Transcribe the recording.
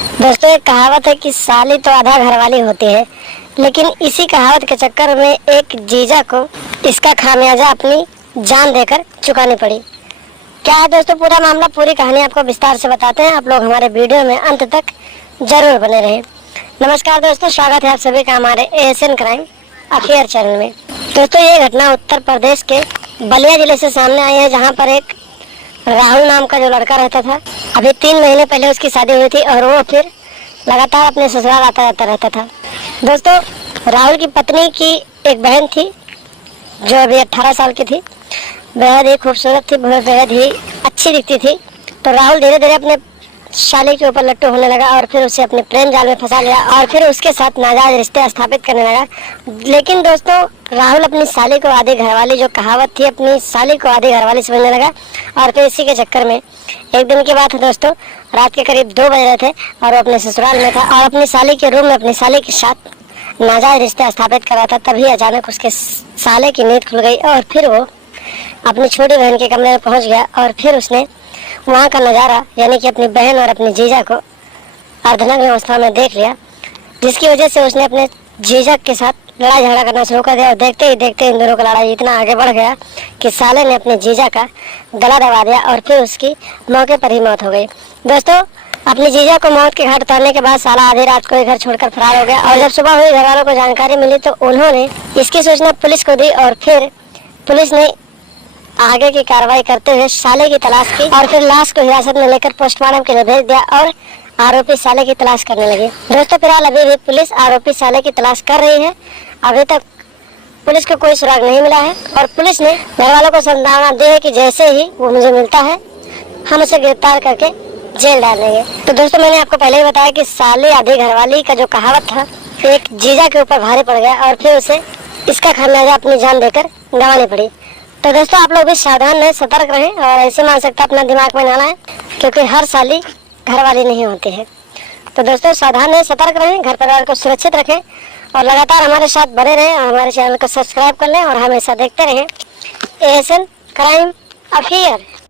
दोस्तों, एक कहावत है कि साली तो आधा घरवाली होती है, लेकिन इसी कहावत के चक्कर में एक जीजा को इसका खामियाजा अपनी जान देकर चुकानी पड़ी। क्या है दोस्तों पूरा मामला, पूरी कहानी आपको विस्तार से बताते हैं। आप लोग हमारे वीडियो में अंत तक जरूर बने रहें। नमस्कार दोस्तों, स्वागत है आप सभी का हमारे एएसएन क्राइम अफेयर चैनल में। दोस्तों, ये घटना उत्तर प्रदेश के बलिया जिले से सामने आई है, जहाँ पर एक राहुल नाम का जो लड़का रहता था, अभी 3 महीने पहले उसकी शादी हुई थी और वो फिर लगातार अपने ससुराल आता जाता रहता था। दोस्तों, राहुल की पत्नी की एक बहन थी जो अभी 18 साल की थी, बेहद ही खूबसूरत थी, बेहद ही अच्छी दिखती थी। तो राहुल धीरे धीरे अपने शाली के ऊपर लट्टू होने लगा और फिर उसे अपने प्रेम जाल में फंसा लिया और फिर उसके साथ नाजायज रिश्ते स्थापित करने लगा। लेकिन दोस्तों, राहुल अपनी साली को आधी घरवाली, जो कहावत थी, अपनी साली को आधी घरवाली समझने लगा। और फिर इसी के चक्कर में एक दिन की बात है दोस्तों, रात के करीब 2 बज रहे थे और वो अपने ससुराल में था और अपनी साली के रूम में अपनी साली के साथ नाजायज रिश्ते स्थापित कर रहा था। तभी अचानक उसके साले की नींद खुल गई और फिर वो अपनी छोटी बहन के कमरे में पहुंच गया और फिर उसने वहाँ का नज़ारा, यानी कि अपनी बहन और अपने जीजा को अर्धनग्न अवस्था में देख लिया, जिसकी वजह से उसने अपने जीजा के साथ लड़ाई झगड़ा करना शुरू कर दिया। और देखते ही देखते इन दोनों का लड़ाई इतना आगे बढ़ गया कि साले ने अपने जीजा का गला दबा दिया और फिर उसकी मौके पर ही मौत हो गई। दोस्तों, अपनी जीजा को मौत के घाट उतारने के बाद साला आधी रात को घर छोड़कर फरार हो गया। और जब सुबह हुई, घर वालों को जानकारी मिली तो उन्होंने इसकी सूचना पुलिस को दी और फिर पुलिस ने आगे की कार्रवाई करते हुए साले की तलाश की और फिर लाश को हिरासत में लेकर पोस्टमार्टम के लिए भेज दिया और आरोपी साले की तलाश करने लगी। दोस्तों, फिलहाल अभी भी पुलिस आरोपी साले की तलाश कर रही है। अभी तक पुलिस को कोई सुराग नहीं मिला है और पुलिस ने घर वालों को संभावना दी है कि जैसे ही वो मुझे मिलता है हम उसे गिरफ्तार करके जेल डाल देंगे। तो दोस्तों, मैंने आपको पहले ही बताया कि साली आधी घरवाली का जो कहावत था, एक जीजा के ऊपर भारी पड़ गया और फिर उसे इसका खामियाजा अपनी जान देकर गंवानी पड़ी। तो दोस्तों, आप लोग भी सावधान रहें, सतर्क रहें और ऐसे मानसिकता अपना दिमाग में ना लाएं, क्योंकि हर साली घरवाली नहीं होती है। तो दोस्तों, सावधान रहें, सतर्क रहें, घर परिवार को सुरक्षित रखें और लगातार हमारे साथ बने रहें और हमारे चैनल को सब्सक्राइब कर लें और हमेशा देखते रहें एएसएन क्राइम अफेयर।